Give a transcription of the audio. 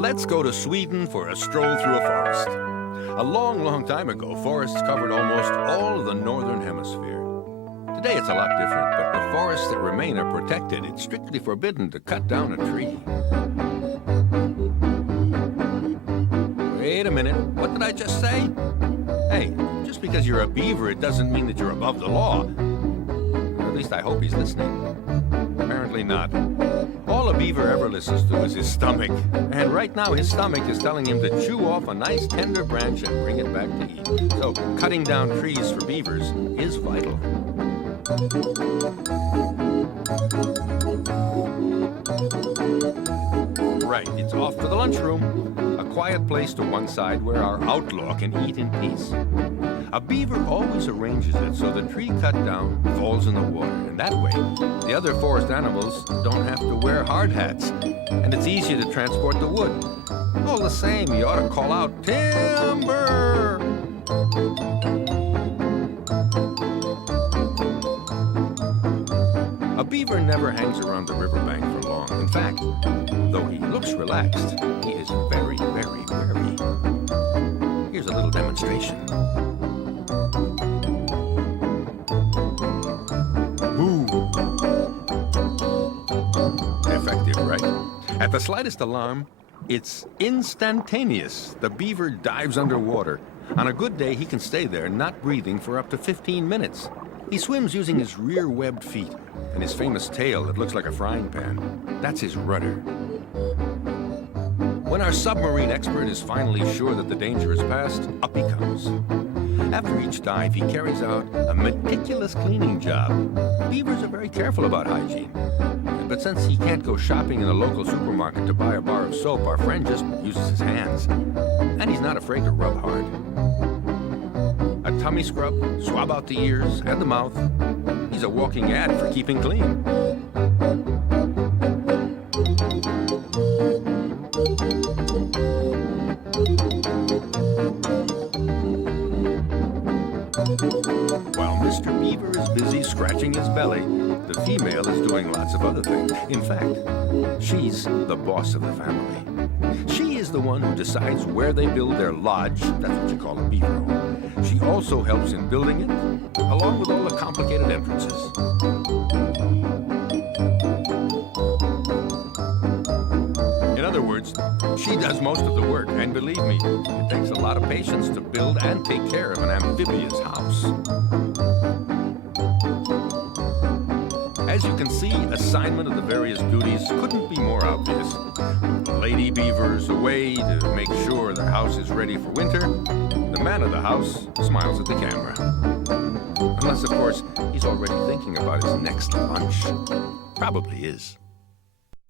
Let's go to Sweden for a stroll through a forest. A long, long time ago, forests covered almost all of the northern hemisphere. Today it's a lot different, but the forests that remain are protected. It's strictly forbidden to cut down a tree. Wait a minute, what did I just say? Hey, just because you're a beaver, it doesn't mean that you're above the law. Or at least I hope he's listening. Apparently not. All a beaver ever listens to is his stomach. And right now his stomach is telling him to chew off a nice tender branch and bring it back to eat. So cutting down trees for beavers is vital. Right, it's off to the lunchroom. A quiet place to one side where our outlaw can eat in peace. A beaver always arranges it so the tree cut down falls in the water, and that way the other forest animals don't have to wear hard hats, and it's easier to transport the wood. All the same, you ought to call out, "Timber!" A beaver never hangs around the riverbank for long. In fact, though he looks relaxed, he is very, very, very. Here's a little demonstration. Boo! Effective, right? At the slightest alarm, it's instantaneous. The beaver dives underwater. On a good day, he can stay there, not breathing, for up to 15 minutes. He swims using his rear-webbed feet and his famous tail that looks like a frying pan. That's his rudder. When our submarine expert is finally sure that the danger is past, up he comes. After each dive, he carries out a meticulous cleaning job. Beavers are very careful about hygiene. But since he can't go shopping in a local supermarket to buy a bar of soap, our friend just uses his hands. And he's not afraid to rub hard. A tummy scrub, swab out the ears and the mouth. He's a walking ad for keeping clean. While Mr. Beaver is busy scratching his belly, the female is doing lots of other things. In fact, she's the boss of the family. She is the one who decides where they build their lodge. That's what you call a beaver home. She also helps in building it, along with all the complicated entrances. In other words, she does most of the work, and believe me, it takes a lot of patience to build and take care of an amphibious house. As you can see, assignment of the various duties couldn't be more obvious. The lady beaver's away to make sure the house is ready for winter. The man of the house smiles at the camera. Unless, of course, he's already thinking about his next lunch. Probably is.